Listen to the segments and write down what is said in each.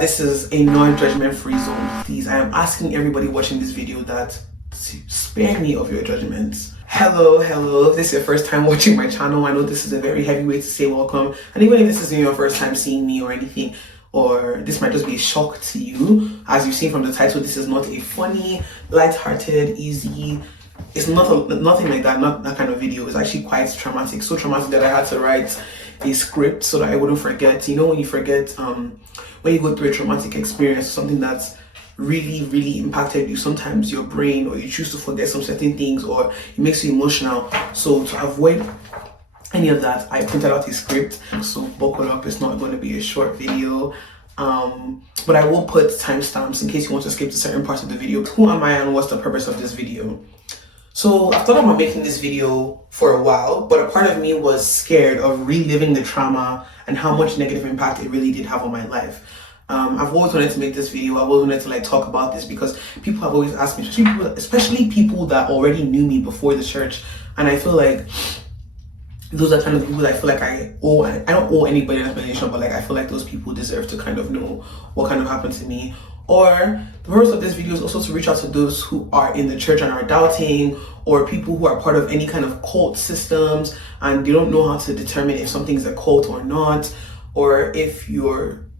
This is a non-judgment free zone. Please, I am asking everybody watching this video that spare me of your judgments. Hello, if this is your first time watching my channel, I know this is a very heavy way to say welcome. And even if this isn't your first time seeing me or anything, or this might just be a shock to you, as you've seen from the title, this is not a funny, light-hearted, easy, it's nothing like that, not that kind of video. It's actually quite traumatic, so traumatic that I had to write a script so that I wouldn't forget. You know, when you forget, when you go through a traumatic experience, something that's really impacted you, sometimes your brain, or you choose to forget some certain things, or it makes you emotional. So to avoid any of that, I printed out a script, so buckle up. It's not going to be a short video, but I will put timestamps in case you want to skip to certain parts of the video. Who am I and what's the purpose of this video? So I've thought about making this video for a while, but a part of me was scared of reliving the trauma and how much negative impact it really did have on my life. I've always wanted to make this video. I've always wanted to talk about this because people have always asked me, especially people that already knew me before the church. And I feel like those are kind of people that I feel like I don't owe anybody an explanation, but I feel like those people deserve to kind of know what kind of happened to me. Or the purpose of this video is also to reach out to those who are in the church and are doubting, or people who are part of any kind of cult systems and they don't know how to determine if something's a cult or not, or if you're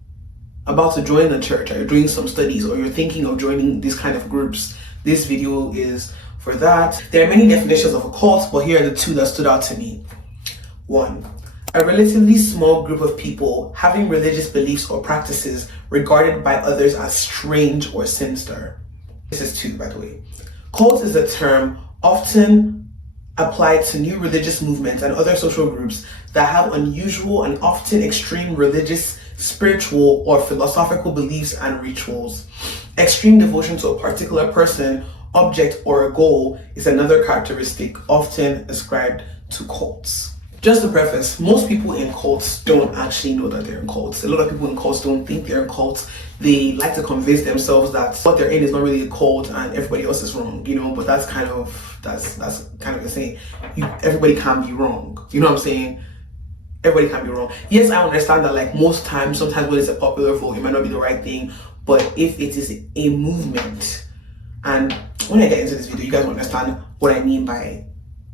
about to join the church, or you're doing some studies, or you're thinking of joining these kind of groups. This video is for that. There are many definitions of a cult, but here are the two that stood out to me. 1. A relatively small group of people having religious beliefs or practices regarded by others as strange or sinister. This is 2, by the way. Cult is a term often applied to new religious movements and other social groups that have unusual and often extreme religious, spiritual, or philosophical beliefs and rituals. Extreme devotion to a particular person, object, or a goal is another characteristic often ascribed to cults. Just to preface, most people in cults don't actually know that they're in cults. A lot of people in cults don't think they're in cults. They like to convince themselves that what they're in is not really a cult and everybody else is wrong, you know, but that's kind of the saying. Everybody can be wrong. You know what I'm saying? Everybody can be wrong. Yes, I understand that sometimes when it's a popular vote, it might not be the right thing, but if it is a movement, and when I get into this video, you guys will understand what I mean by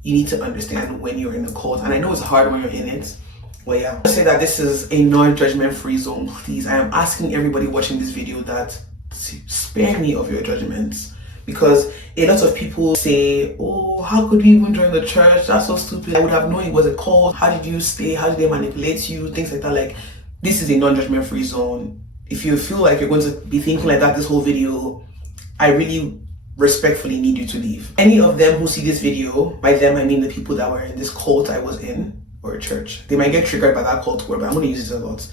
you need to understand when you're in a cult. And I know it's hard when you're in it. Well, yeah. I say that this is a non-judgment free zone. Please, I am asking everybody watching this video that spare me of your judgments. Because a lot of people say, oh, how could you even join the church? That's so stupid. I would have known it was a cult. How did you stay? How did they manipulate you? Things like that. This is a non-judgment free zone. If you feel like you're going to be thinking like that this whole video, I really respectfully need you to leave. Any of them who see this video, by them I mean the people that were in this cult I was in, or a church, they might get triggered by that cult word, but I'm going to use it a lot.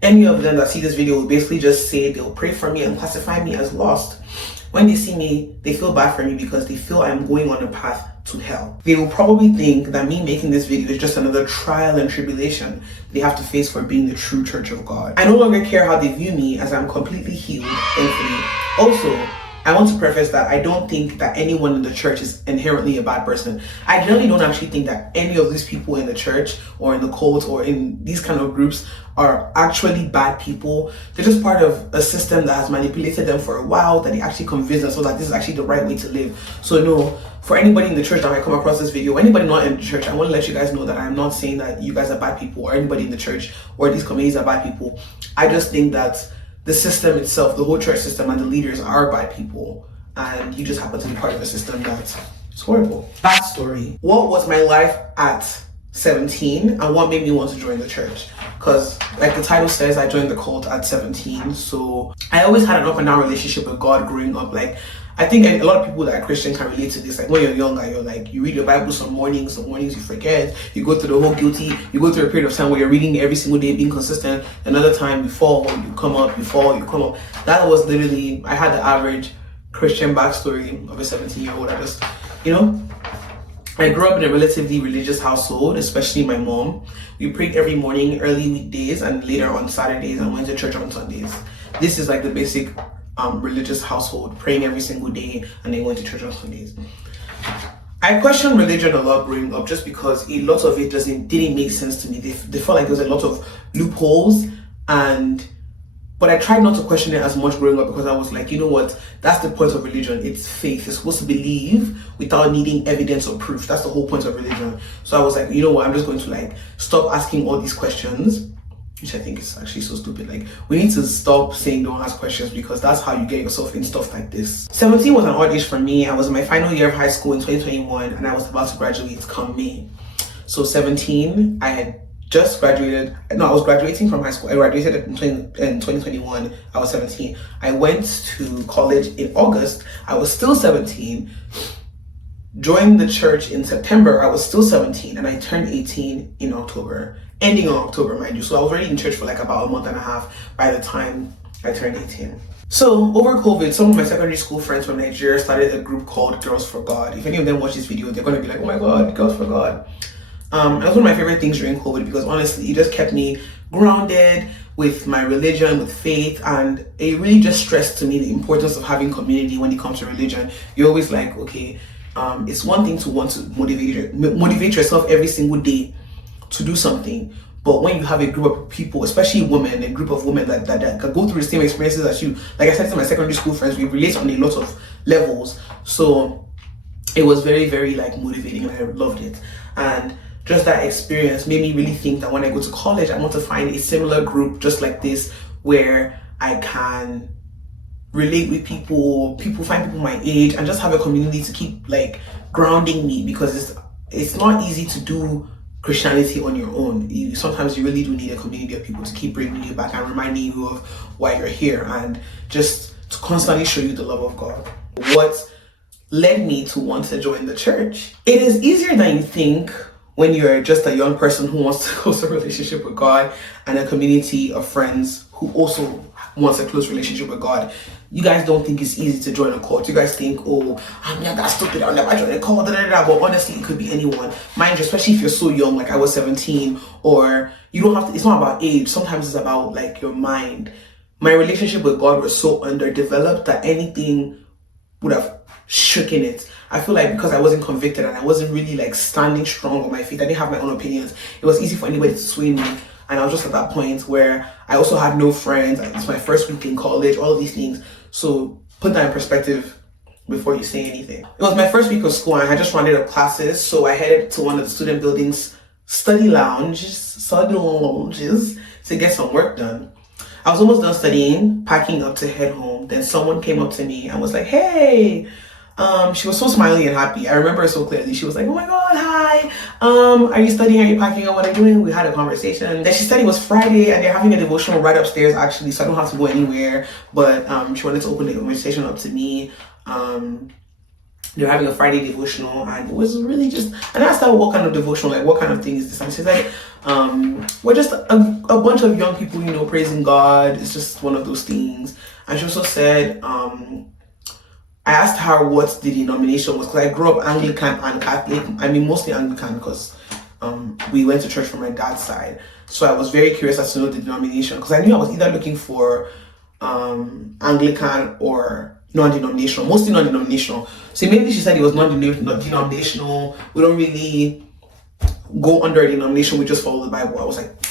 Any of them that see this video will basically just say they'll pray for me and classify me as lost. When they see me, they feel bad for me because they feel I'm going on a path to hell. They will probably think that me making this video is just another trial and tribulation they have to face for being the true church of God. I no longer care how they view me, as I'm completely healed, thankfully. Also, I want to preface that I don't think that anyone in the church is inherently a bad person. I generally don't actually think that any of these people in the church or in the cult or in these kind of groups are actually bad people. They're just part of a system that has manipulated them for a while, that they actually convinced them so that this is actually the right way to live. So no, for anybody in the church that might come across this video, anybody not in the church, I want to let you guys know that I'm not saying that you guys are bad people, or anybody in the church or these communities are bad people. I just think that the system itself, the whole church system and the leaders are bad people, and you just happen to be part of a system that's horrible. Backstory. What was my life at 17 and what made me want to join the church? Because like the title says, I joined the cult at 17. So I always had an up and down relationship with God growing up. I think a lot of people that are Christian can relate to this. When you're younger, you read your Bible some mornings you forget, you go through the whole you go through a period of time where you're reading every single day, being consistent. Another time you fall, you come up, you fall, you come up. That was literally, I had the average Christian backstory of a 17-year-old. I grew up in a relatively religious household, especially my mom. We prayed every morning, early weekdays, and later on Saturdays, and went to church on Sundays. This is the basic religious household, praying every single day, and they went to church on Sundays. I questioned religion a lot growing up just because a lot of it didn't make sense to me. They felt like there was a lot of loopholes, and But I tried not to question it as much growing up because I was like, you know what? That's the point of religion. It's faith. You're supposed to believe without needing evidence or proof. That's the whole point of religion. So I was like, you know what? I'm just going to like stop asking all these questions, which I think is actually so stupid. Like, we need to stop saying don't ask questions because that's how you get yourself in stuff like this. 17 was an odd age for me. I was in my final year of high school in 2021 and I was about to graduate come May. So 17, I had just graduated. No, I was graduating from high school. I graduated in 2021. I was 17. I went to college in August. I was still 17. Joined the church in September. I was still 17, and I turned 18 in October, ending on October, mind you. So I was already in church for like about a month and a half by the time I turned 18. So over COVID, some of my secondary school friends from Nigeria started a group called Girls for God. If any of them watch this video, they're going to be like, oh my God, Girls for God. That was one of my favorite things during COVID because honestly, it just kept me grounded with my religion, with faith, and it really just stressed to me the importance of having community when it comes to religion. You're always like, okay, it's one thing to want to motivate yourself every single day to do something, but when you have a group of people, especially women, a group of women that go through the same experiences as you, like I said to my secondary school friends, we relate on a lot of levels. So it was very, very like motivating, and I loved it. And just that experience made me really think that when I go to college, I want to find a similar group just like this where I can relate with people, find people my age, and just have a community to keep like grounding me, because it's not easy to do Christianity on your own. Sometimes you really do need a community of people to keep bringing you back and reminding you of why you're here, and just to constantly show you the love of God. What led me to want to join the church? It is easier than you think when you're just a young person who wants to close a relationship with God and a community of friends who also wants a close relationship with God. You guys don't think it's easy to join a cult. You guys think, oh, I'm not that stupid, I'll never join a cult, but honestly, it could be anyone. Mind you, especially if you're so young, like I was 17, or you don't have to, it's not about age, sometimes it's about like your mind. My relationship with God was so underdeveloped that anything would have shaken it. I feel like because I wasn't convicted and I wasn't really like standing strong on my feet, I didn't have my own opinions, it was easy for anybody to sway me. And I was just at that point where I also had no friends. It's my first week in college, all of these things. So put that in perspective before you say anything. It was my first week of school and I had just rounded up classes. So I headed to one of the student buildings study lounges to get some work done. I was almost done studying, packing up to head home. Then someone came up to me and was like, hey, she was so smiley and happy. I remember it so clearly. She was like, oh my God, hi. Are you studying? Are you packing up? What are you doing? We had a conversation. Then she said it was Friday and they're having a devotional right upstairs actually, so I don't have to go anywhere. But she wanted to open the conversation up to me. They're having a Friday devotional and it was really just, and I asked her what kind of devotional, like what kind of thing is this? And she said, we're just a bunch of young people, you know, praising God. It's just one of those things. And she also said, I asked her what the denomination was, because I grew up Anglican and Catholic. I mean, mostly Anglican because we went to church from my dad's side. So I was very curious as to know the denomination, because I knew I was either looking for Anglican or non-denominational, mostly non-denominational. So maybe she said it was non-denominational. We don't really go under a denomination, we just follow the Bible. I was like,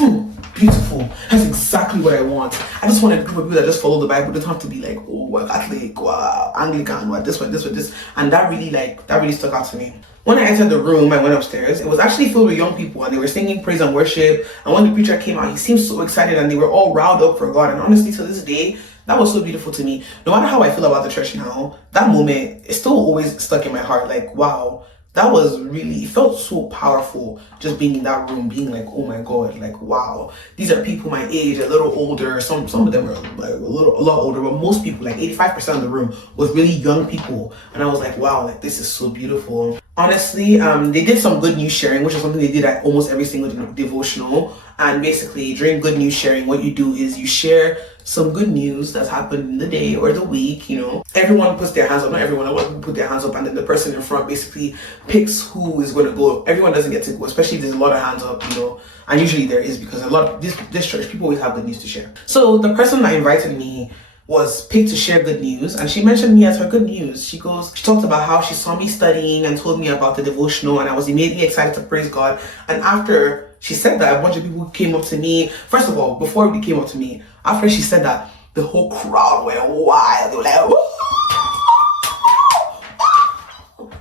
beautiful. That's exactly what I want. I just want a group of people that just follow the Bible. It doesn't have to be like, oh, we're Catholic, we're Anglican, we're this, we're this, we're this. And that really stuck out to me. When I entered the room, I went upstairs. It was actually filled with young people and they were singing praise and worship. And when the preacher came out, he seemed so excited and they were all riled up for God. And honestly, to this day, that was so beautiful to me. No matter how I feel about the church now, that moment is still always stuck in my heart. Like, wow. That was really, it felt so powerful just being in that room, being like, oh my God, like, wow. These are people my age, a little older. Some of them are like a lot older, but most people, like 85% of the room was really young people. And I was like, wow, like this is so beautiful. Honestly, they did some good news sharing, which is something they did at almost every single devotional. And basically during good news sharing, what you do is you share some good news that's happened in the day or the week, you know. Everyone puts their hands up, not everyone, a lot of people put their hands up, and then the person in front basically picks who is going to go. Everyone doesn't get to go, especially if there's a lot of hands up, you know. And usually there is, because a lot of this church, people always have good news to share. So the person that invited me was picked to share good news, and she mentioned me as her good news. She talked about how she saw me studying and told me about the devotional, and I was immediately excited to praise God. And after she said that, a bunch of people came up to me. First of all, before they came up to me, after she said that, the whole crowd went wild. They were like, woo!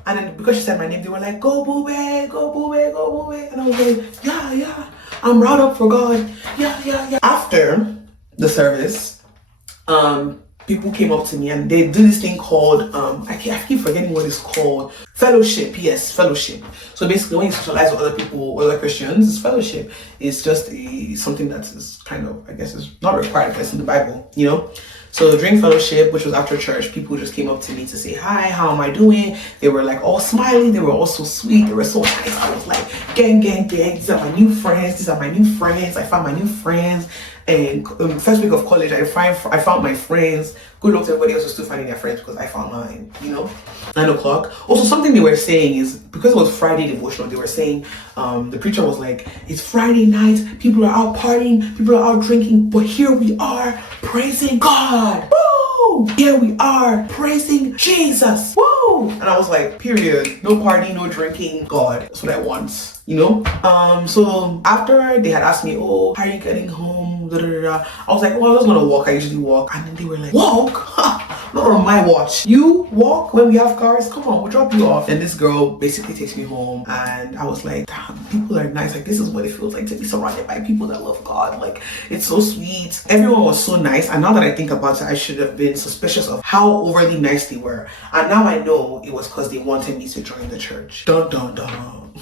And then because she said my name, they were like, go Bube, go Bube, go Bube. And I was like, yeah, I'm riled up for God. Yeah. After the service, people came up to me and they do this thing called, I keep forgetting what it's called. Fellowship, yes, fellowship. So basically when you socialize with other people, other Christians, it's fellowship. It's just something that is kind of, I guess, is not required, but it's in the Bible, you know? So during fellowship, which was after church, people just came up to me to say, hi, how am I doing? They were like all smiley. They were all so sweet. They were so nice. I was like, gang. These are my new friends. I found my new friends. And first week of college, I found my friends. Good luck to everybody else who's still finding their friends because I found mine, you know? 9 o'clock. Also, something they were saying is, because it was Friday devotional, they were saying, the preacher was like, it's Friday night, people are out partying, people are out drinking, but here we are praising God. Woo! Here we are praising Jesus. Woo! And I was like, period. No party, no drinking. God. That's what I want, you know? So after they had asked me, oh, how are you getting home? I was like, well, I was gonna walk. I usually walk. And then they were like, walk? Not on my watch. You walk when we have cars? Come on, we'll drop you off. And this girl basically takes me home. And I was like, damn, people are nice. Like, this is what it feels like to be surrounded by people that love God. Like, it's so sweet. Everyone was so nice. And now that I think about it, I should have been suspicious of how overly nice they were. And now I know it was because they wanted me to join the church. Dun dun dun.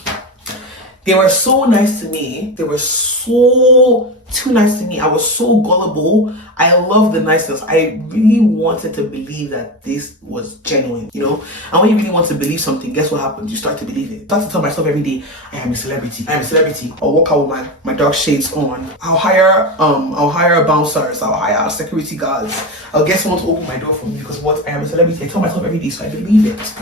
They were so nice to me. They were so too nice to me. I was so gullible. I love the niceness. I really wanted to believe that this was genuine, you know? And when you really want to believe something, guess what happens? You start to believe it. I start to tell myself every day, I am a celebrity. I'll walk out with my dark shades on. I'll hire bouncers. I'll hire security guards. I'll get someone to open my door for me because what? I am a celebrity. I tell myself every day, so I believe it.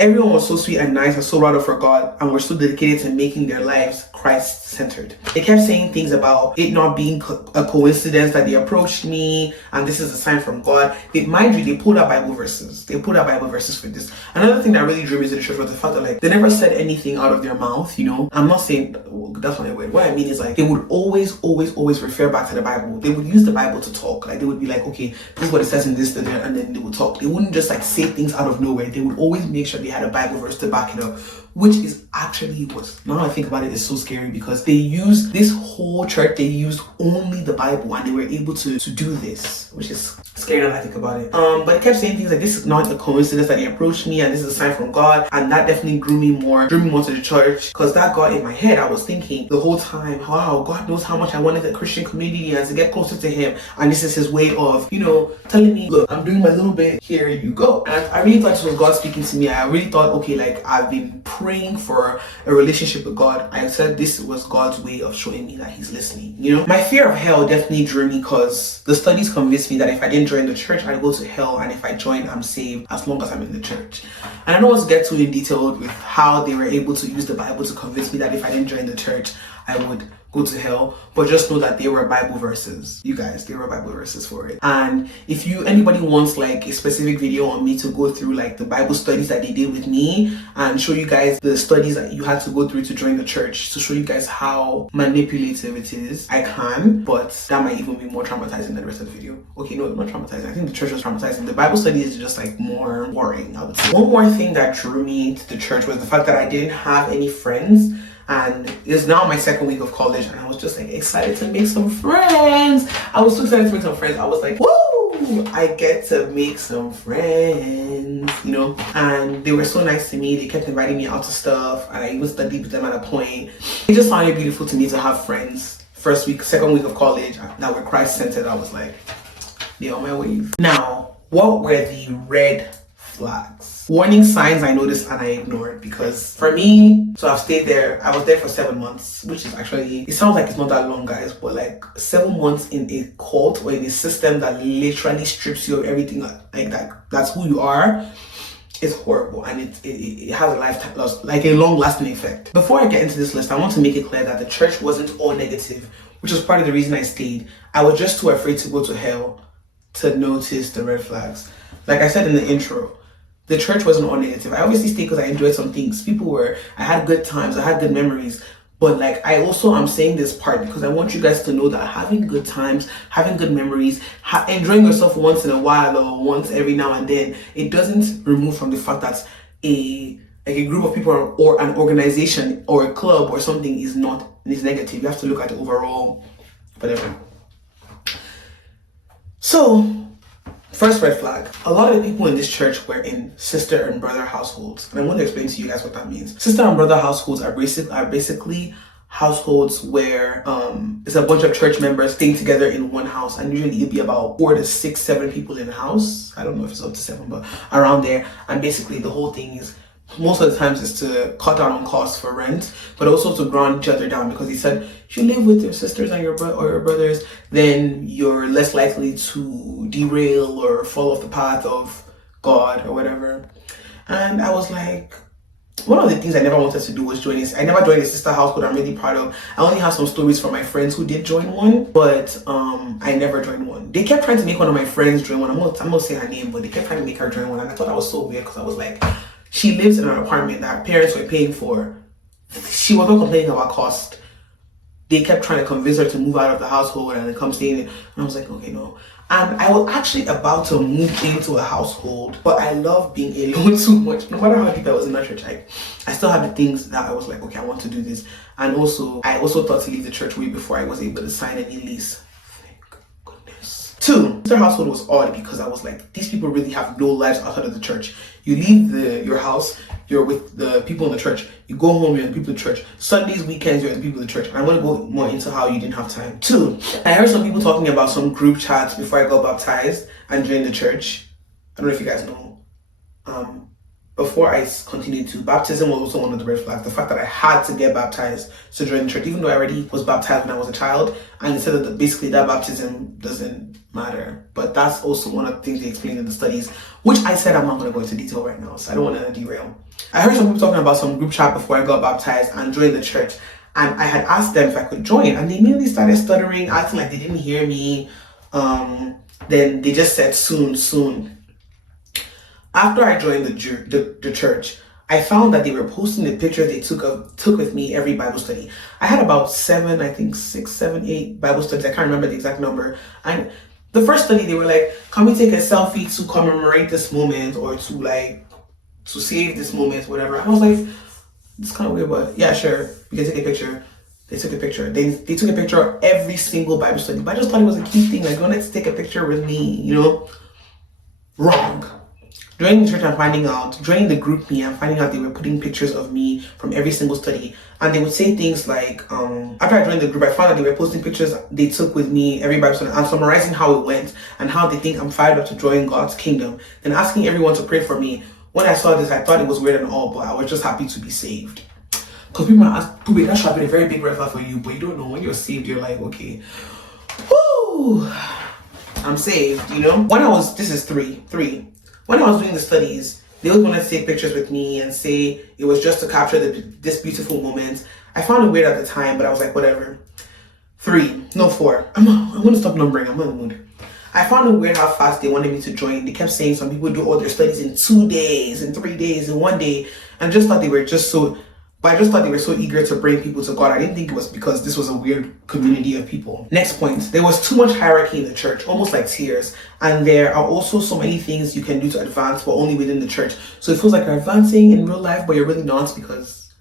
Everyone was so sweet and nice and so rather for God, and were so dedicated to making their lives Christ-centered. They kept saying things about it not being a coincidence that they approached me and this is a sign from God. Mind you, they pulled out Bible verses. For this. Another thing that really drew me to the church was the fact that like they never said anything out of their mouth, you know? I'm not saying that's not a word. What I mean is like they would always refer back to the Bible. They would use the Bible to talk. Like they would be like, okay, this is what it says in this, and then they would talk. They wouldn't just like say things out of nowhere. They would always make sure they had a Bible verse to back it up, which is actually what, now I think about it, is so scary because they used this whole church, they used only the Bible and they were able to do this, which is scary now I think about it. But they kept saying things like this is not a coincidence that they approached me and this is a sign from God, and that definitely drew me more to the church because that got in my head. I was thinking the whole time, wow, God knows how much I wanted the Christian community and to get closer to him, and this is his way of, you know, telling me, look, I'm doing my little bit, here you go. And I really thought this was God speaking to me. I really thought, okay, like I've been praying for a relationship with God. I said this was God's way of showing me that he's listening, you know? My fear of hell definitely drew me because the studies convinced me that if I didn't join the church, I'd go to hell, and if I join, I'm saved as long as I'm in the church. And I don't want to get too in detail with how they were able to use the Bible to convince me that if I didn't join the church, I would go to hell, but just know that they were Bible verses. You guys, they were Bible verses for it. And if anybody wants like a specific video on me to go through like the Bible studies that they did with me and show you guys the studies that you had to go through to join the church, to show you guys how manipulative it is, I can, but that might even be more traumatizing than the rest of the video. Okay, no, not traumatizing. I think the church was traumatizing. The Bible study is just like more boring, I would say. One more thing that drew me to the church was the fact that I didn't have any friends. And it's now my second week of college, and I was just like excited to make some friends. I was so excited to make some friends. I was like, woo! I get to make some friends, you know? And they were so nice to me. They kept inviting me out to stuff, and I even studied with them at a point. It just sounded beautiful to me to have friends. Second week of college, that were Christ-centered. I was like, they're on my wave. Now, what were the red flags? Warning signs I noticed and I ignored, because for me, so I've stayed there. I was there for 7 months, which is actually, it sounds like it's not that long, guys, but like 7 months in a cult or in a system that literally strips you of everything like that. That's who you are. It's horrible, and it has a lifetime loss, like a long-lasting effect. Before I get into this list, I want to make it clear that the church wasn't all negative, which was part of the reason I stayed. I was just too afraid to go to hell to notice the red flags. Like I said in the intro, the church wasn't all negative. I obviously stayed because I enjoyed some things. I had good times, I had good memories, But like, I also am saying this part because I want you guys to know that having good times, having good memories, enjoying yourself once in a while or once every now and then, it doesn't remove from the fact that a group of people or an organization or a club or something is negative. You have to look at the overall whatever. So, first red flag. A lot of the people in this church were in sister and brother households. And I want to explain to you guys what that means. Sister and brother households are basically households where it's a bunch of church members staying together in one house, and usually it'll be about 4 to 6, 7 people in a house. I don't know if it's up to 7, but around there. And basically the whole thing is, most of the times, is to cut down on costs for rent, but also to ground each other down, because he said if you live with your sisters and your brothers, then you're less likely to derail or fall off the path of God or whatever. And I was like, one of the things I never wanted to do was I never joined a sister household I'm really proud of. I only have some stories from my friends who did join one, but I never joined one. They kept trying to make one of my friends join one. I'm not saying her name, but they kept trying to make her join one, and I thought that was so weird, because I was like, she lives in an apartment that her parents were paying for. She was not complaining about cost. They kept trying to convince her to move out of the household and then come stay in it. And I was like, okay, no. And I was actually about to move into a household, but I love being alone too much. No matter how deep I was in that church, I still had the things that I was like, okay, I want to do this. And also, I also thought to leave the church way before I was able to sign any lease. Thank goodness. 2, their household was odd because I was like, these people really have no lives outside of the church. You leave your house, you're with the people in the church. You go home, you're with the people in the church. Sundays, weekends, you're with the people in the church. And I want to go more into how you didn't have time. 2, I heard some people talking about some group chats before I got baptized and joined the church. I don't know if you guys know. Before I continued to, baptism was also one of the red flags. The fact that I had to get baptized to join the church, even though I already was baptized when I was a child. And they said that basically that baptism doesn't matter. But that's also one of the things they explained in the studies, which I said I'm not going to go into detail right now, so I don't want to derail. I heard some people talking about some group chat before I got baptized and joined the church. And I had asked them if I could join, and they immediately started stuttering, acting like they didn't hear me. Then they just said soon. After I joined the church, I found that they were posting the pictures they took with me every Bible study. I had about 6, 7, 8 Bible studies. I can't remember the exact number. And the first study, they were like, can we take a selfie to commemorate this moment, or to save this moment, whatever. I was like, it's kind of weird, but yeah, sure, we can take a picture. They took a picture. They took a picture of every single Bible study, but I just thought it was a cute thing. Like, you wanted to take a picture with me, you know? Wrong. Joining the church and finding out, joining the group me and finding out they were putting pictures of me from every single study. And they would say things like, after I joined the group, I found that they were posting pictures they took with me every Bible study and summarizing how it went and how they think I'm fired up to join God's kingdom. Then asking everyone to pray for me. When I saw this, I thought it was weird and all, but I was just happy to be saved. Because people might ask, Pube, that should have been a very big red flag for you, but you don't know. When you're saved, you're like, okay, whoo, I'm saved, you know? This is three. When I was doing the studies, they always wanted to take pictures with me and say it was just to capture this beautiful moment. I found it weird at the time, but I was like, whatever. 4. I'm going to stop numbering. I'm not in the mood. I found it weird how fast they wanted me to join. They kept saying some people do all their studies in 2 days, in 3 days, in 1 day. And I just thought they were so eager to bring people to God. I didn't think it was because this was a weird community of people. Next point, there was too much hierarchy in the church, almost like tiers. And there are also so many things you can do to advance, but only within the church. So it feels like you're advancing in real life, but you're really not, because,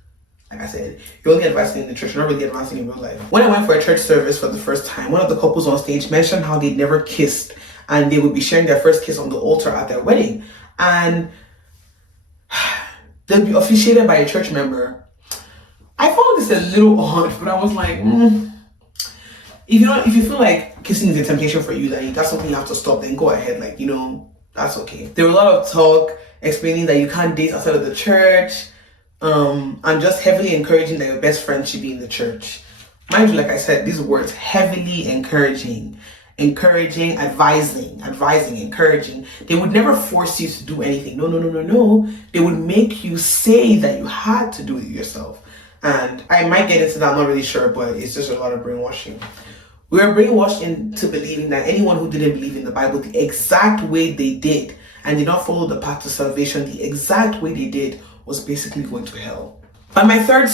like I said, you're only advancing in the church, you're not really advancing in real life. When I went for a church service for the first time, one of the couples on stage mentioned how they'd never kissed, and they would be sharing their first kiss on the altar at their wedding. And they'll be officiated by a church member. I found this a little odd, but I was like, if you feel like kissing is a temptation for you, then that's something you have to stop, then go ahead, like, you know, that's okay. There were a lot of talk explaining that you can't date outside of the church, and just heavily encouraging that your best friend should be in the church. Mind you, like I said, these words, heavily encouraging, advising, encouraging. They would never force you to do anything. No. They would make you say that you had to do it yourself. And I might get into that, I'm not really sure, but it's just a lot of brainwashing. We were brainwashed into believing that anyone who didn't believe in the Bible the exact way they did and did not follow the path to salvation the exact way they did was basically going to hell. On my third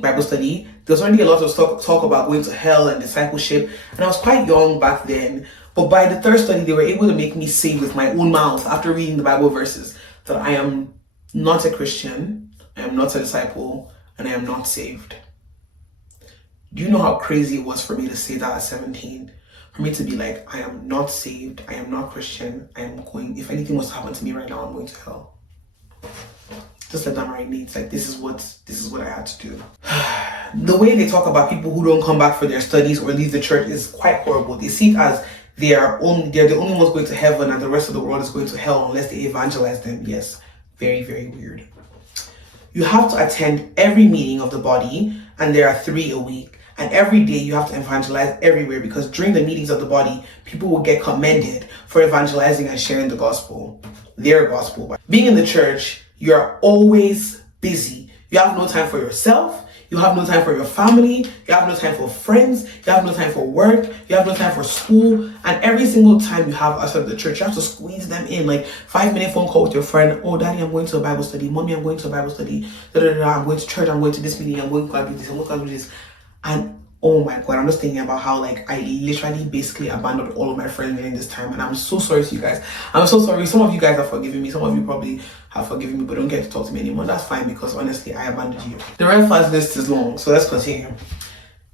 Bible study, There was already a lot of talk about going to hell and discipleship, and I was quite young back then. But by the third study, they were able to make me say with my own mouth, after reading the Bible verses, that I am not a Christian, I am not a disciple, and I am not saved. Do you know how crazy it was for me to say that at 17? For me to be like, I am not saved, I am not Christian, I am going, if anything was to happen to me right now, I'm going to hell. Just let that marinate. Like, this is what I had to do. The way they talk about people who don't come back for their studies or leave the church is quite horrible. They see it as they're the only ones going to heaven and the rest of the world is going to hell unless they evangelize them. Yes, very, very weird. You have to attend every meeting of the body, and there are 3 a week. And every day you have to evangelize everywhere, because during the meetings of the body, people will get commended for evangelizing and sharing the gospel, their gospel. Being in the church, you're always busy. You have no time for yourself. You have no time for your family. You have no time for friends. You have no time for work. You have no time for school. And every single time you have outside of the church, you have to squeeze them in. Like 5-minute phone call with your friend. Oh, daddy, I'm going to a Bible study. Mommy, I'm going to a Bible study. I'm going to church. I'm going to this meeting. I'm going to do this. I'm going to do this. And oh my God, I'm just thinking about how like I literally basically abandoned all of my friends during this time. And I'm so sorry to you guys. I'm so sorry. Some of you guys have forgiven me. Some of you probably have forgiven me, but don't get to talk to me anymore. That's fine, because honestly, I abandoned you. The red flags list is long, so let's continue.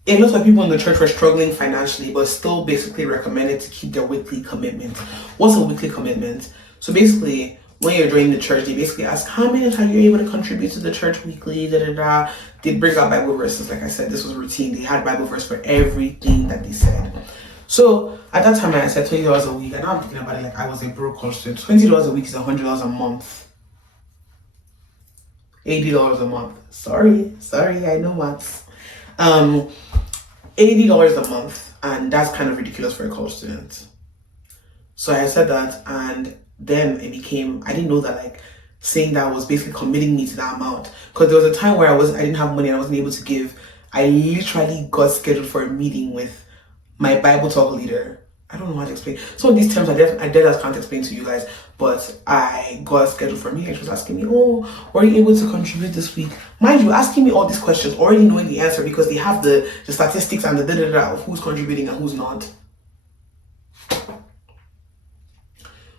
A lot of people in the church were struggling financially, but still basically recommended to keep their weekly commitment. What's a weekly commitment? So basically, when you're joining the church, they basically ask, how many times are you able to contribute to the church weekly, They bring out Bible verses. Like I said, this was routine. They had Bible verse for everything that they said. So at that time, I said $20 a week, and now I'm thinking about it like I was a broke college student. $20 a week is $100 a month. $80 a month. Sorry, I know maths. $80 a month, and that's kind of ridiculous for a college student. So I said that, and then it became, I didn't know that like saying that was basically committing me to that amount, because there was a time where I didn't have money and I wasn't able to give. I literally got scheduled for a meeting with my Bible talk leader. I don't know how to explain some of these terms. I can't explain to you guys, but I got scheduled for a meeting. She was asking me, oh, were you able to contribute this week? Mind you, asking me all these questions, already knowing the answer, because they have the statistics and the of who's contributing and who's not.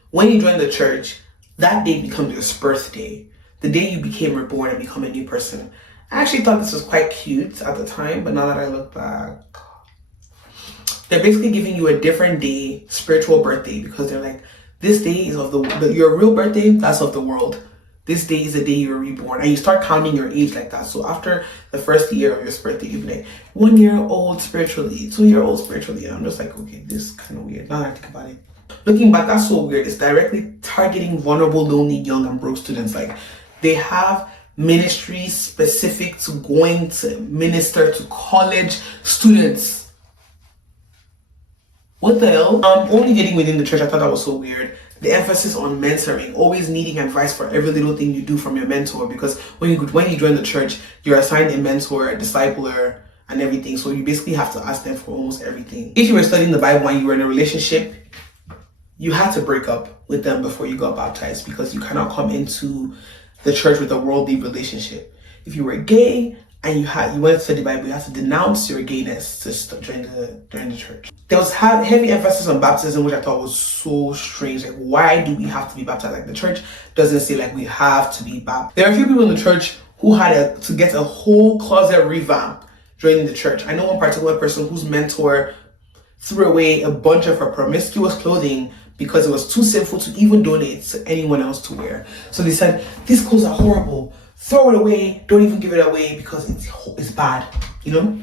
When you join the church, that day becomes your birthday, the day you became reborn and become a new person. I actually thought this was quite cute at the time, but now that I look back, they're basically giving you a different day, spiritual birthday, because they're like, this day is of your real birthday, that's of the world. This day is the day you're reborn, and you start counting your age like that. So after the first year of your birthday, you'll be like 1 year old spiritually, 2 year old spiritually. And I'm just like, okay, this is kind of weird. Now that I think about it. Looking back, that's so weird. It's directly targeting vulnerable, lonely, young, and broke students. Like, they have ministries specific to going to minister to college students. What the hell? Only dating within the church, I thought that was so weird. The emphasis on mentoring, always needing advice for every little thing you do from your mentor, because when you join the church, you're assigned a mentor, a discipler, and everything. So you basically have to ask them for almost everything. If you were studying the Bible and you were in a relationship, you had to break up with them before you got baptized, because you cannot come into the church with a worldly relationship. If you were gay and you went to study the Bible, you had to denounce your gayness to join the church. There was heavy emphasis on baptism, which I thought was so strange. Like, why do we have to be baptized? Like, the church doesn't say like we have to be baptized. There are a few people in the church who had to get a whole closet revamp joining the church. I know one particular person whose mentor threw away a bunch of her promiscuous clothing because it was too sinful to even donate to anyone else to wear. So they said, these clothes are horrible. Throw it away. Don't even give it away because it's bad, you know?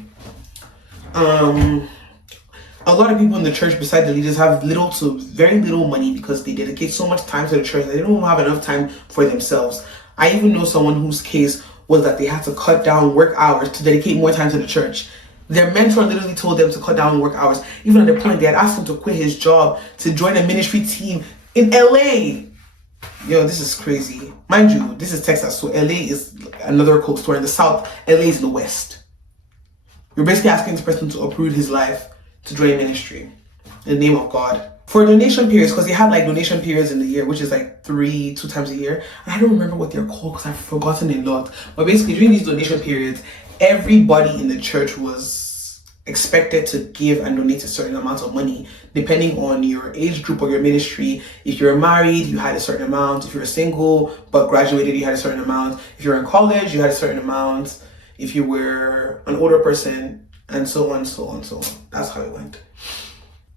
A lot of people in the church, besides the leaders, have little to very little money because they dedicate so much time to the church that they don't have enough time for themselves. I even know someone whose case was that they had to cut down work hours to dedicate more time to the church. Their mentor literally told them to cut down work hours. Even at the point they had asked him to quit his job to join a ministry team in LA. Yo, this is crazy. Mind you, this is Texas, so LA is another cold store. In the South, LA is in the West. You're basically asking this person to uproot his life to join ministry in the name of God. For donation periods, because they had like donation periods in the year, which is like 2 times a year. And I don't remember what they're called because I've forgotten a lot. But basically, during these donation periods, everybody in the church was expected to give and donate a certain amount of money depending on your age group or your ministry. If you're married, you had a certain amount. If you're single but graduated, you had a certain amount. If you're in college, you had a certain amount. If you were an older person, and so on, so on, so on. That's how it went.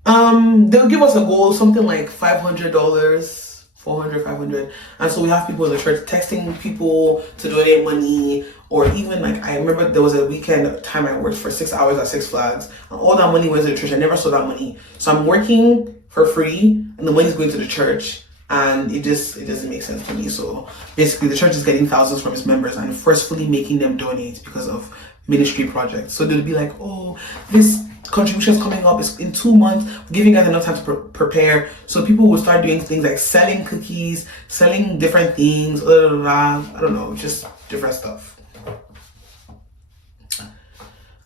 They'll give us a goal, something like $500, 400, 500. And so we have people in the church texting people to donate money, or even like, I remember there was a weekend time I worked for 6 hours at Six Flags, and all that money went to the church. I never saw that money. So I'm working for free and the money's going to the church, and it doesn't make sense to me. So basically the church is getting thousands from its members and forcefully making them donate because of ministry projects. So they'll be like, oh, this contribution is coming up, it's in 2 months, we're giving you guys enough time to prepare. So people will start doing things like selling cookies, selling different things, blah, blah, blah. I don't know, just different stuff.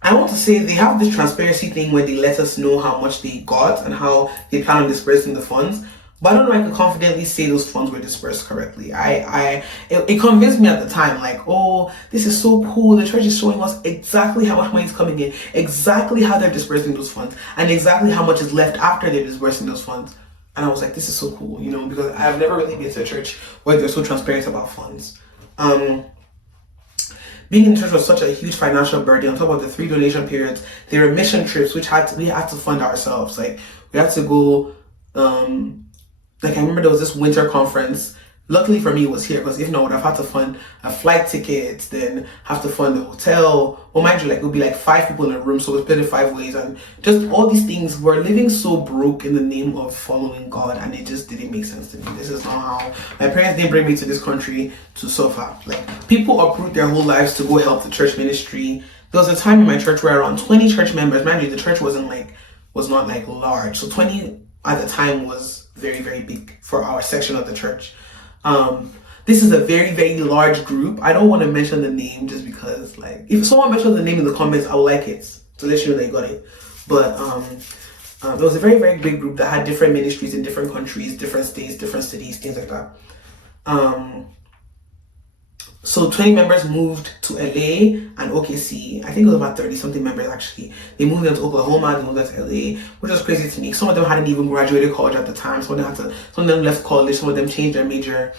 I want to say they have this transparency thing where they let us know how much they got and how they plan on dispersing the funds. But I don't know if I could confidently say those funds were dispersed correctly. It convinced me at the time, like, oh, this is so cool. The church is showing us exactly how much money is coming in, exactly how they're dispersing those funds, and exactly how much is left after they're dispersing those funds. And I was like, this is so cool, you know, because I've never really been to a church where they're so transparent about funds. Being in church was such a huge financial burden. On top of the 3 donation periods, there were mission trips which we had to fund ourselves. Like, we had to go. Like, I remember there was this winter conference. Luckily for me, it was here, because if not, I would have had to fund a flight ticket, then have to fund the hotel. Well, mind you, like, it would be like 5 people in a room, so we split it 5 ways, and just all these things. We're living so broke in the name of following God, and it just didn't make sense to me. This is not how my parents didn't bring me to this country to suffer. Like, people uproot their whole lives to go help the church ministry. There was a time in my church where around 20 church members. Mind you, the church was not like large, so 20 at the time was very, very big for our section of the church. This is a very, very large group. I don't want to mention the name just because, like, if someone mentions the name in the comments, I will like it to let you know they got it. But there was a very, very big group that had different ministries in different countries, different states, different cities, things like that. So 20 members moved to LA and OKC. I think it was about 30 something members actually. They moved them to Oklahoma, they moved them to LA, which was crazy to me. Some of them hadn't even graduated college at the time. Some of them left college, some of them changed their major.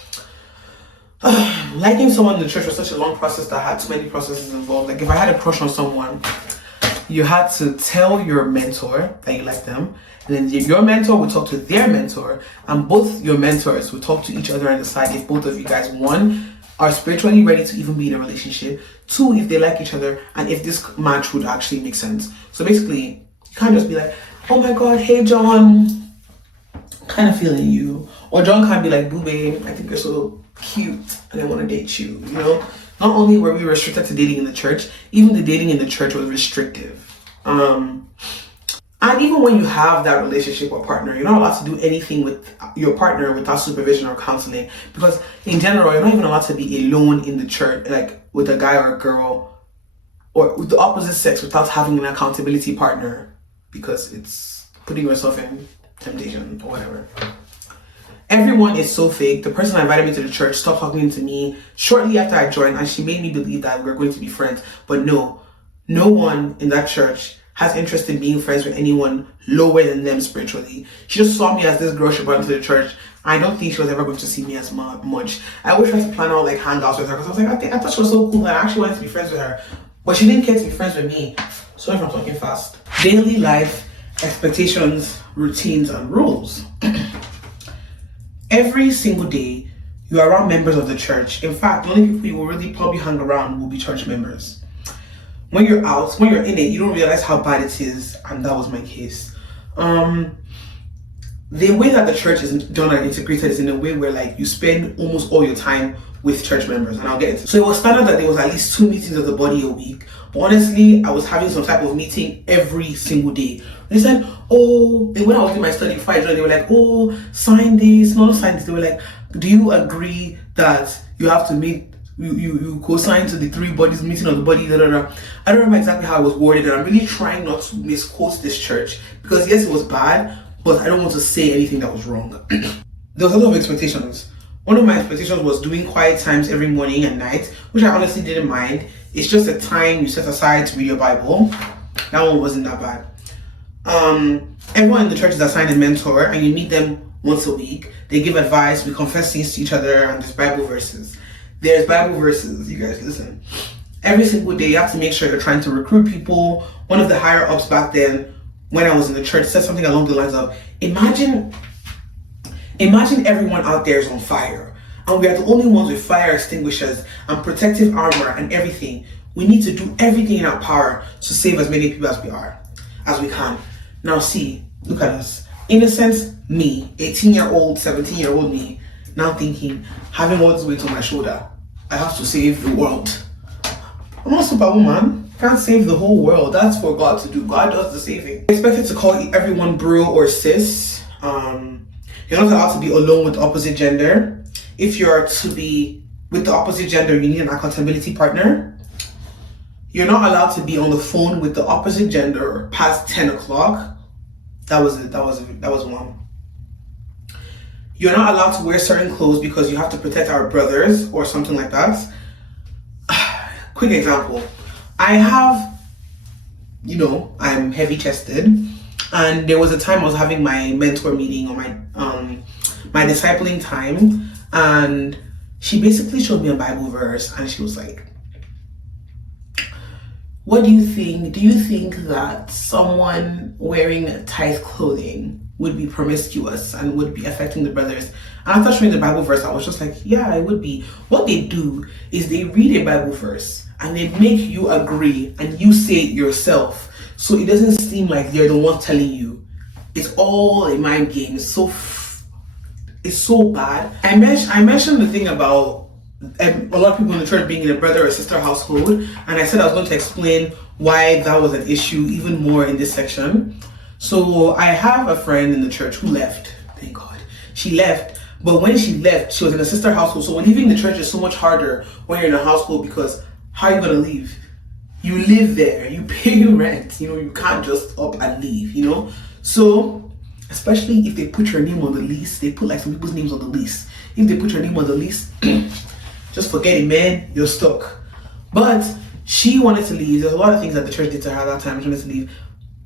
Liking someone in the church was such a long process that had too many processes involved. Like, if I had a crush on someone, you had to tell your mentor that you like them, and then your mentor would talk to their mentor, and both your mentors would talk to each other and decide if both of you guys, one, are spiritually ready to even be in a relationship, 2, if they like each other, and if this match would actually make sense. So basically, you can't just be like, oh my god, hey John, kind of feeling you. Or John can't be like, boo babe, I think you're so cute and I want to date you, you know? Not only were we restricted to dating in the church, even the dating in the church was restrictive. And even when you have that relationship or partner, you're not allowed to do anything with your partner without supervision or counseling. Because in general, you're not even allowed to be alone in the church, like with a guy or a girl, or with the opposite sex without having an accountability partner, because it's putting yourself in temptation or whatever. Everyone is so fake. The person that invited me to the church stopped talking to me shortly after I joined, and she made me believe that we were going to be friends. But no one in that church has interest in being friends with anyone lower than them spiritually. She just saw me as this girl she brought into the church. I don't think she was ever going to see me as much. I always tried to plan out like hangouts with her, because I was like, I thought she was so cool that I actually wanted to be friends with her. But she didn't care to be friends with me. Sorry if I'm talking fast. Daily life, expectations, routines, and rules. Every single day, you are around members of the church. In fact, the only people you will really probably hang around will be church members. When you're out, when you're in it, you don't realize how bad it is, and that was my case. The way that the church is done and integrated is in a way where, like, you spend almost all your time with church members, and I'll get into it. So it was standard that there was at least 2 meetings of the body a week. But honestly, I was having some type of meeting every single day. They said, oh, and when I was doing my study before I joined, they were like, oh, sign this, not sign this. They were like, do you agree that you have to meet, you co-sign to the 3 bodies meeting of the body, da, da, da. I don't remember exactly how I was worded, and I'm really trying not to misquote this church, because yes, it was bad, but I don't want to say anything that was wrong. There was a lot of expectations. One of my expectations was doing quiet times every morning and night, which I honestly didn't mind. It's just a time you set aside to read your Bible. That one wasn't that bad. Everyone in the church is assigned a mentor, and you meet them once a week. They give advice, we confess things to each other, and there's Bible verses. There's Bible verses, you guys listen. Every single day you have to make sure you're trying to recruit people. One of the higher ups back then, when I was in the church, said something along the lines of, imagine everyone out there is on fire, and we are the only ones with fire extinguishers and protective armor and everything. We need to do everything in our power to save as many people as we can. Now see, look at us. Innocent me, 18-year-old, 17-year-old me, now thinking, having all this weight on my shoulder, I have to save the world. I'm not Superwoman. I can't save the whole world. That's for God to do. God does the saving. I'm expected to call everyone bro or sis. You're not allowed to be alone with the opposite gender. If you're to be with the opposite gender, you need an accountability partner. You're not allowed to be on the phone with the opposite gender past 10 o'clock. That was it. That was one. You're not allowed to wear certain clothes because you have to protect our brothers or something like that. Quick example. I'm heavy chested, and there was a time I was having my mentor meeting or my discipling time, and she basically showed me a Bible verse, and she was like, what do you think? Do you think that someone wearing tight clothing would be promiscuous and would be affecting the brothers? And after showing the Bible verse, I was just like, yeah, it would be. What they do is they read a Bible verse and they make you agree and you say it yourself. So it doesn't seem like they're the one telling you. It's all a mind game. It's so bad. I mentioned the thing about a lot of people in the church being in a brother or sister household, and I said I was going to explain why that was an issue even more in this section. So I have a friend in the church who left. Thank God. She left, but when she left, she was in a sister household. So when leaving the church is so much harder when you're in a household, because how are you going to leave? You live there, you pay your rent, you can't just up and leave, So especially if they put your name on the lease, they put like some people's names on the lease. If they put your name on the lease, just forget it, man, you're stuck. But she wanted to leave. There's a lot of things that the church did to her at that time. She wanted to leave.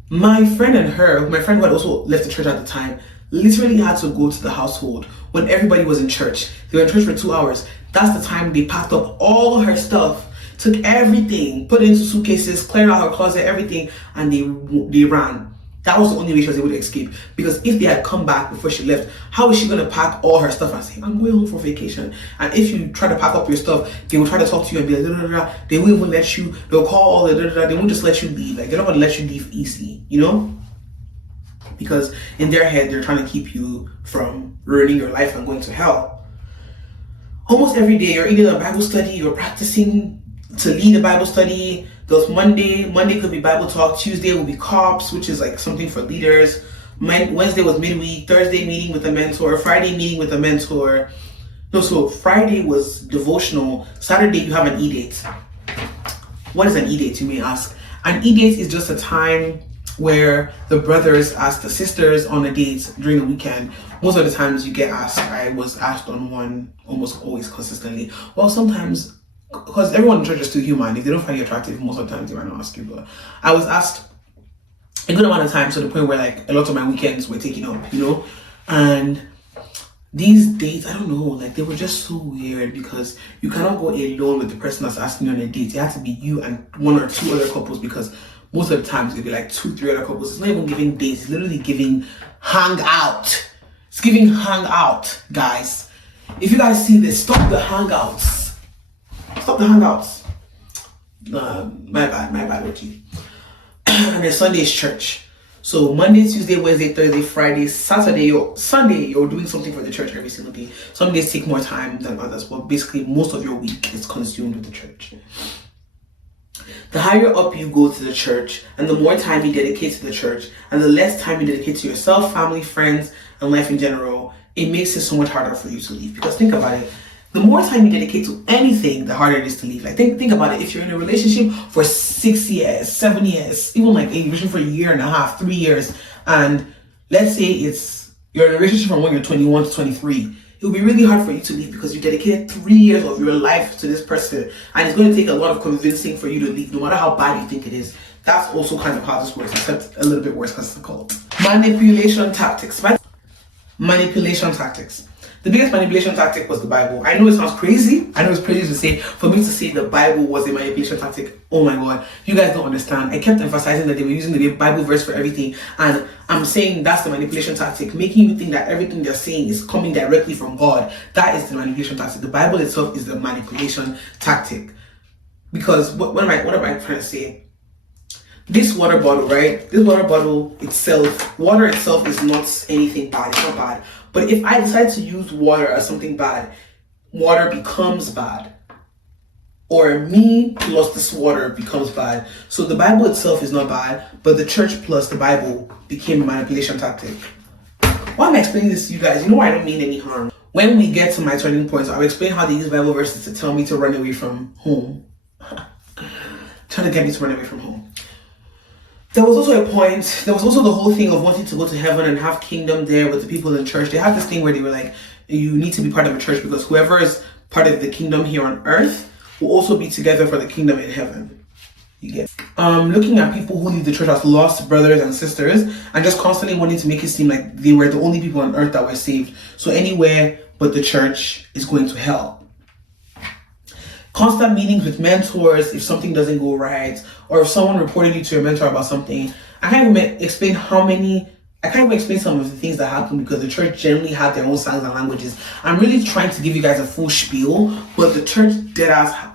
My friend who had also left the church at the time, literally had to go to the household when everybody was in church. They were in church for 2 hours. That's the time they packed up all her stuff, took everything, put it into suitcases, cleared out her closet, everything, and they ran. That was the only way she was able to escape. Because if they had come back before she left, how is she going to pack all her stuff and say, I'm going home for vacation? And if you try to pack up your stuff, they will try to talk to you and be like, da, da, da. They won't even let you, they'll call all the da, da, da. They won't just let you leave. Like, they're not going to let you leave easy, Because in their head, they're trying to keep you from ruining your life and going to hell. Almost every day, you're either in a Bible study, you're practicing to lead a Bible study. There's Monday could be Bible talk, Tuesday will be COPS, which is like something for leaders. Wednesday was midweek, Thursday meeting with a mentor, Friday meeting with a mentor. So Friday was devotional, Saturday you have an e-date. What is an e-date, you may ask? An e-date is just a time where the brothers ask the sisters on a date during the weekend. Most of the times you get asked. I was asked on one almost always consistently. Well, sometimes, because everyone in church is still human. If they don't find you attractive, most of the time they might not ask you. But I was asked a good amount of times, to the point where like a lot of my weekends were taken up, And these dates, I don't know, like they were just so weird, because you cannot go alone with the person that's asking you on a date. It has to be you and one or two other couples, because most of the times it'll be like 2-3 other couples. It's not even giving dates, it's literally giving hangout. It's giving hangout, guys. If you guys see this, stop the hangouts. Stop the hangouts. My bad with you. And then Sunday is church. So Monday, Tuesday, Wednesday, Thursday, Friday, Sunday, you're doing something for the church every single day. Some days take more time than others, but basically most of your week is consumed with the church. The higher up you go to the church, and the more time you dedicate to the church, and the less time you dedicate to yourself, family, friends, and life in general, it makes it so much harder for you to leave. Because think about it. The more time you dedicate to anything, the harder it is to leave. Like think about it. If you're in a relationship for 6 years, 7 years, even like a relationship for 1.5 years, 3 years, and let's say you're in a relationship from when you're 21 to 23. it will be really hard for you to leave because you dedicated 3 years of your life to this person, and it's going to take a lot of convincing for you to leave, no matter how bad you think it is. That's also kind of how this works, except a little bit worse because it's a cult. Manipulation tactics. Manipulation tactics. The biggest manipulation tactic was the Bible. I know it sounds crazy. I know it's crazy to say, for me to say the Bible was a manipulation tactic. Oh my God, you guys don't understand. I kept emphasizing that they were using the Bible verse for everything. And I'm saying that's the manipulation tactic, making you think that everything they're saying is coming directly from God. That is the manipulation tactic. The Bible itself is the manipulation tactic. Because what am I trying to say? This water bottle, right? This water bottle itself, water itself is not anything bad. It's not bad. But if I decide to use water as something bad, water becomes bad. Or me plus this water becomes bad. So the Bible itself is not bad, but the church plus the Bible became a manipulation tactic. Why am I explaining this to you guys? You know I don't mean any harm. When we get to my turning points, I'll explain how they use Bible verses to tell me to run away from home. Trying to get me to run away from home. There was also the whole thing of wanting to go to heaven and have kingdom there with the people in church. They had this thing where they were like, you need to be part of a church because whoever is part of the kingdom here on earth will also be together for the kingdom in heaven. You get looking at people who leave the church as lost brothers and sisters and just constantly wanting to make it seem like they were the only people on earth that were saved. So anywhere but the church is going to hell. Constant meetings with mentors if something doesn't go right, or if someone reported you to your mentor about something. I can't even explain some of the things that happened because the church generally had their own slangs and languages. I'm really trying to give you guys a full spiel, but the church deadass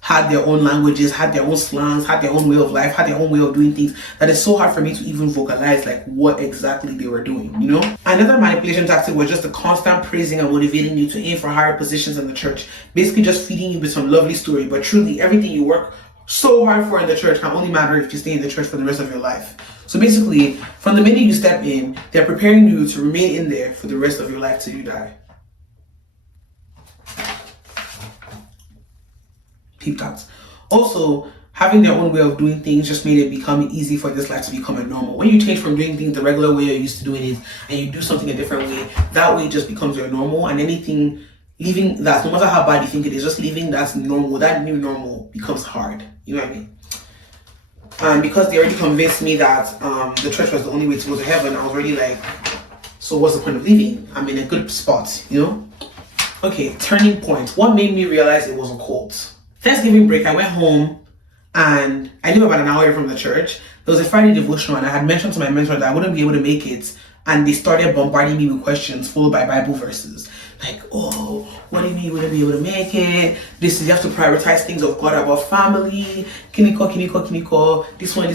had their own languages, had their own slangs, had their own way of life, had their own way of doing things that is so hard for me to even vocalize like what exactly they were doing, you know? Another manipulation tactic was just the constant praising and motivating you to aim for higher positions in the church. Basically just feeding you with some lovely story, but truly everything you work so hard for in the church can only matter if you stay in the church for the rest of your life. So basically, from the minute you step in, they're preparing you to remain in there for the rest of your life till you die. Peep that. Also, having their own way of doing things just made it become easy for this life to become a normal. When you change from doing things the regular way you're used to doing it and you do something a different way, that way just becomes your normal, and anything leaving that, no matter how bad you think it is, just leaving that's normal, that new normal becomes hard. You know what I mean? And because they already convinced me that the church was the only way to go to heaven, I was already like, so what's the point of leaving? I'm in a good spot, you know? Okay, turning point. What made me realize it was a cult? Thanksgiving break, I went home and I live about an hour from the church. There was a Friday devotional and I had mentioned to my mentor that I wouldn't be able to make it, and they started bombarding me with questions followed by Bible verses. Like, oh, what do you mean you wouldn't be able to make it? This is, you have to prioritize things of God above family. Kiniko. This one,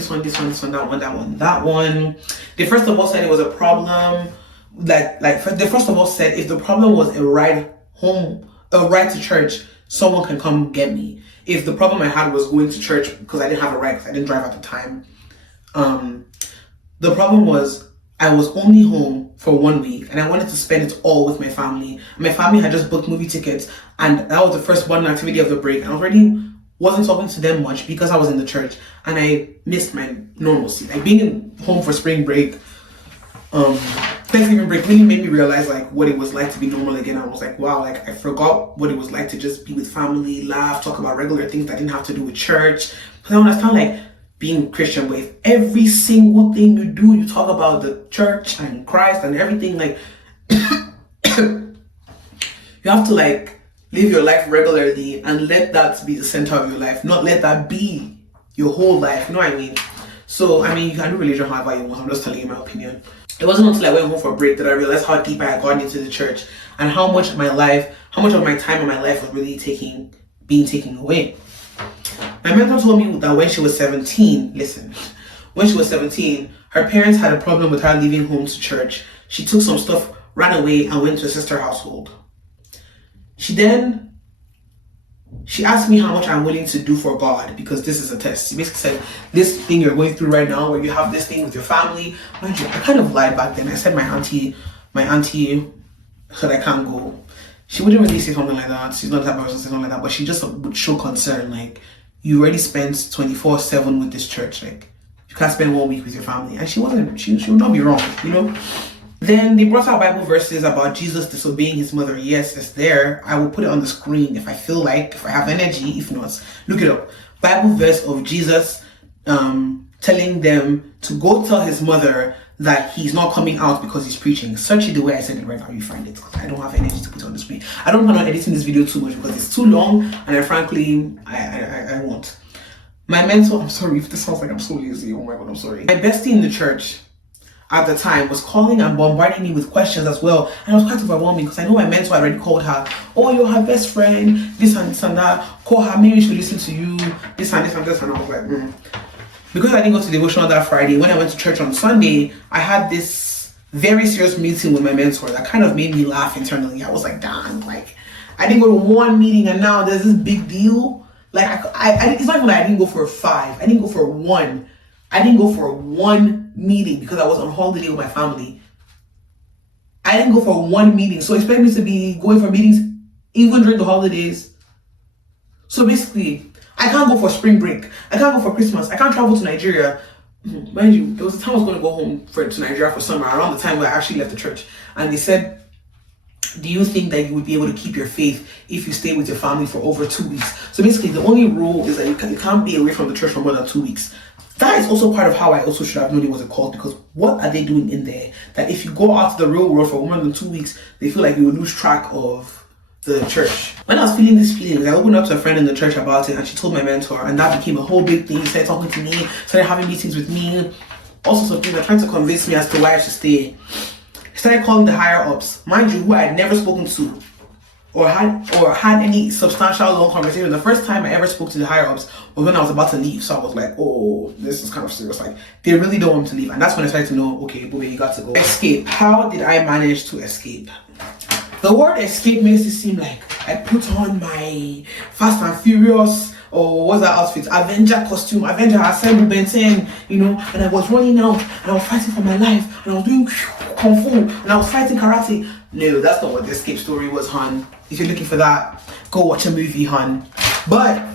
that one. They first of all said it was a problem. They first of all said if the problem was a ride home, a ride to church, someone can come get me. If the problem I had was going to church because I didn't have a ride because I didn't drive at the time. The problem was I was only home for 1 week and I wanted to spend it all with my family. My family had just booked movie tickets and that was the first one activity of the break. I already wasn't talking to them much because I was in the church and I missed my normalcy. Like being home for spring break, Thanksgiving break really made me realize like what it was like to be normal again. I was like, wow, like I forgot what it was like to just be with family, laugh, talk about regular things that didn't have to do with church. Because I understand like being Christian, but if every single thing you do, you talk about the church and Christ and everything, like you have to like live your life regularly and let that be the center of your life, not let that be your whole life. You know what I mean? So I mean, you can do religion however you want. I'm just telling you my opinion. It wasn't until I went home for a break that I realized how deep I had gotten into the church and how much of my time in my life was really being taken away. My mentor told me that when she was 17, when she was 17, her parents had a problem with her leaving home to church. She took some stuff, ran away, and went to a sister household. She asked me how much I'm willing to do for God because this is a test. She basically said, this thing you're going through right now where you have this thing with your family. Mind you, I kind of lied back then. I said my auntie said I can't go. She wouldn't really say something like that. She's not the type of person to say something like that, but she just would show concern. Like, you already spent 24/7 with this church. Like, you can't spend 1 week with your family. And she would not be wrong, you know? Then they brought out Bible verses about Jesus disobeying his mother. Yes, it's there. I will put it on the screen if I feel like, if I have energy. If not, look it up. Bible verse of Jesus telling them to go tell his mother that he's not coming out because he's preaching. Search it the way I said it right now, you find it. I don't have energy to put it on the screen. I don't plan on editing this video too much because it's too long, and I won't. My mentor, I'm sorry if this sounds like I'm so lazy. Oh my god, I'm sorry. My bestie in the church at the time was calling and bombarding me with questions as well, and it was quite overwhelming because I know my mentor had already called her. Oh, you're her best friend, this and this and that. Call her, maybe she should listen to you, this and this and this. And I was like, Because I didn't go to devotional that Friday, when I went to church on Sunday, I had this very serious meeting with my mentor that kind of made me laugh internally. I was like, damn, like, I didn't go to one meeting and now there's this big deal. Like, it's not even like I didn't go for 5. I didn't go for 1. I didn't go for 1 meeting because I was on holiday with my family. I didn't go for 1 meeting. So expect me to be going for meetings even during the holidays. So basically, I can't go for spring break. I can't go for Christmas. I can't travel to Nigeria. Mind you, there was a time I was going to go home to Nigeria for summer, around the time where I actually left the church. And they said, do you think that you would be able to keep your faith if you stay with your family for over 2 weeks? So basically, the only rule is that you can't be away from the church for more than 2 weeks. That is also part of how I also should have known it was a cult, because what are they doing in there? That if you go out to the real world for more than 2 weeks, they feel like you will lose track of the church. When I was feeling this feeling, I opened up to a friend in the church about it, and she told my mentor, and that became a whole big thing. He started talking to me, started having meetings with me, all sorts of things, trying to convince me as to why I should stay. He started calling the higher ups, mind you, who I had never spoken to or had any substantial long conversation. The first time I ever spoke to the higher ups was when I was about to leave. So I was like, oh, this is kind of serious. Like, they really don't want me to leave. And that's when I started to know, okay, boy, you got to go. Escape. How did I manage to escape? The word escape makes it seem like I put on my Fast and Furious, or what's that outfit? Avenger costume, Avenger Assemble Ben 10, you know, and I was running out, and I was fighting for my life, and I was doing Kung Fu, and I was fighting karate. No, that's not what the escape story was, hon. If you're looking for that, go watch a movie, hon. But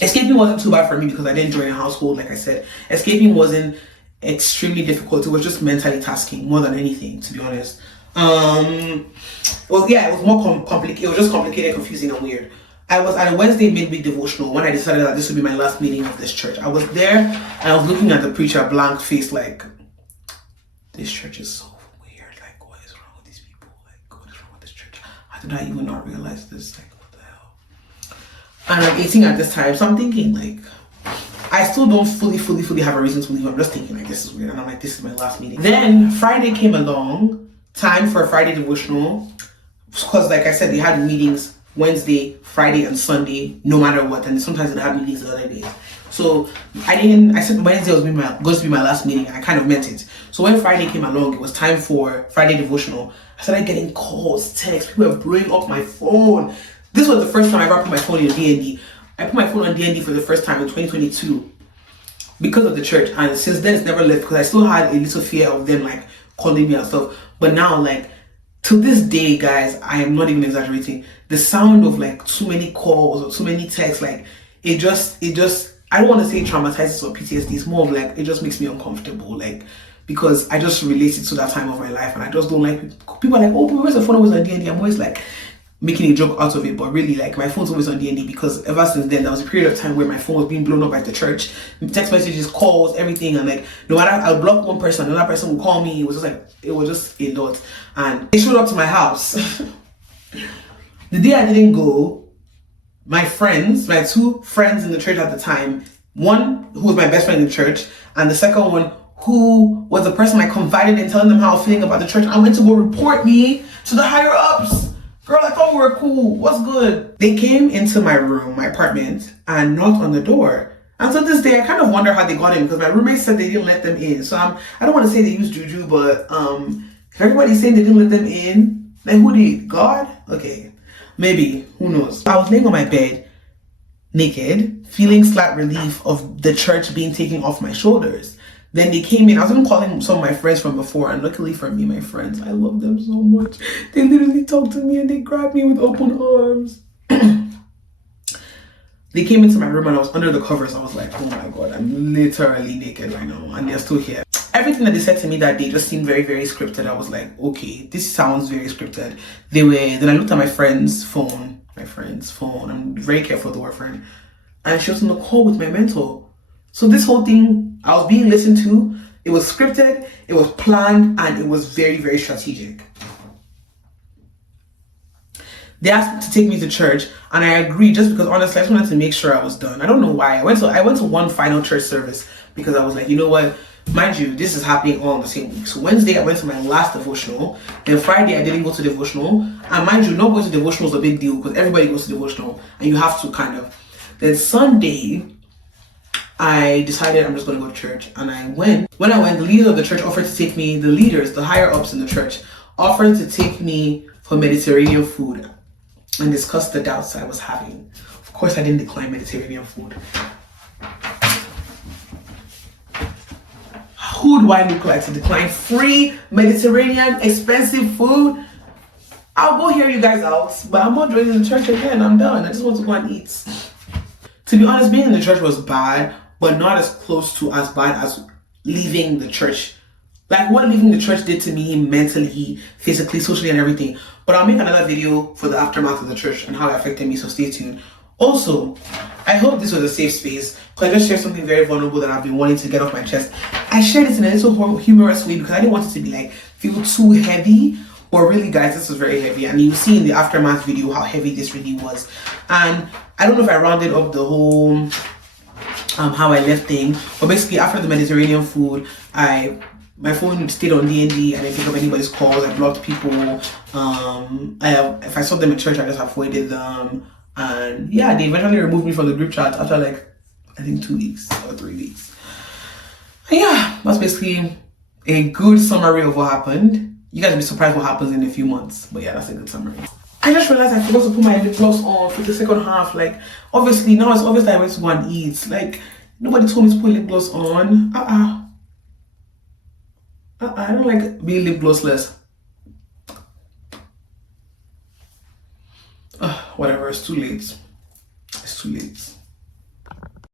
escaping wasn't too bad for me because I didn't join a household, like I said. Escaping wasn't extremely difficult. It was just mentally tasking more than anything, to be honest. Well, yeah, it was more complicated. It was just complicated, confusing, and weird. I was at a Wednesday midweek devotional when I decided that this would be my last meeting of this church. I was there and I was looking at the preacher blank face, like, this church is so weird. Like, what is wrong with these people? Like, what is wrong with this church? How did I even not realize this? Like, what the hell? And I'm 18 at this time, so I'm thinking, like, I still don't fully have a reason to leave. I'm just thinking, like, this is weird. And I'm like, this is my last meeting. Then Friday came along. Time for a Friday devotional, because like I said, they had meetings Wednesday, Friday, and Sunday, no matter what, and sometimes they had meetings the other days. So I said Wednesday was going to be my last meeting, and I kind of meant it. So when Friday came along, it was time for Friday devotional. I started getting calls, texts, people were blowing up my phone. This was the first time I ever put my phone in D&D. I put my phone on D&D for the first time in 2022 because of the church, and since then it's never left because I still had a little fear of them like calling me and stuff. But now, like, to this day, guys, I am not even exaggerating. The sound of like too many calls or too many texts, like, it just I don't want to say traumatizes or PTSD. It's more of like, it just makes me uncomfortable, like, because I just related to that time of my life, and I just don't like people are like, oh, where's the phone always on D&D? I'm always like making a joke out of it, but really, like, my phone's always on D&D because ever since then there was a period of time where my phone was being blown up by the church, text messages, calls, everything, and like, no matter, I'll block one person, another person will call me. It was just a lot, and they showed up to my house. The day I didn't go, my 2 friends in the church at the time, one who was my best friend in the church, and the second one who was the person I confided in, telling them how I was feeling about the church, I went to go report me to the higher ups. Girl, I thought we were cool. What's good? They came into my room, my apartment, and knocked on the door. And so this day, I kind of wonder how they got in because my roommate said they didn't let them in. So I don't want to say they used juju, but if everybody's saying they didn't let them in, then who did? God? Okay, maybe. Who knows? I was laying on my bed, naked, feeling slight relief of the church being taken off my shoulders. Then they came in. I was even calling some of my friends from before, and luckily for me, my friends, I love them so much. They literally talked to me and they grabbed me with open arms. They came into my room and I was under the covers. I was like, oh my god, I'm literally naked right now, and they're still here. everything that they said to me that day just seemed very, very scripted. I was like, okay, this sounds very scripted. Then I looked at my friend's phone. I'm very careful with the word friend. And she was on the call with my mentor. So this whole thing, I was being listened to. It was scripted, it was planned, and it was very, very strategic. They asked me to take me to church, and I agreed just because honestly I just wanted to make sure I was done. I don't know why. I went to one final church service because I was like, you know what? Mind you, this is happening all in the same week. So Wednesday I went to my last devotional. Then Friday I didn't go to devotional. And mind you, not going to devotional is a big deal because everybody goes to devotional and you have to kind of. Then Sunday I decided I'm just going to go to church, and I went. When I went, the leaders of the church offered to take me. The leaders, the higher ups in the church, offered to take me for Mediterranean food and discuss the doubts I was having. Of course, I didn't decline Mediterranean food. Who do I look like to decline free Mediterranean expensive food? I'll go hear you guys out, but I'm not joining the church again. I'm done. I just want to go and eat. To be honest, being in the church was bad, but not as close to as bad as leaving the church. Like what leaving the church did to me mentally, physically, socially, and everything. But I'll make another video for the aftermath of the church and how it affected me, so stay tuned. Also, I hope this was a safe space because I just shared something very vulnerable that I've been wanting to get off my chest. I shared it in a little humorous way because I didn't want it to be like, feel too heavy. But really guys, this was very heavy, and you see in the aftermath video how heavy this really was. And I don't know if I rounded up the whole how I left thing, but basically after the Mediterranean food, my phone stayed on D&D. I didn't pick up anybody's calls. I blocked people. If I saw them at church, I just avoided them. And yeah, they eventually removed me from the group chat after like I think 2 weeks or 3 weeks. And yeah, that's basically a good summary of what happened. You guys will be surprised what happens in a few months, but yeah, that's a good summary. I just realized I forgot to put my lip gloss on for the second half. Like, obviously, now it's obvious that I went to go and eat. Like, nobody told me to put lip gloss on. I don't like being lip glossless. Whatever, it's too late. It's too late.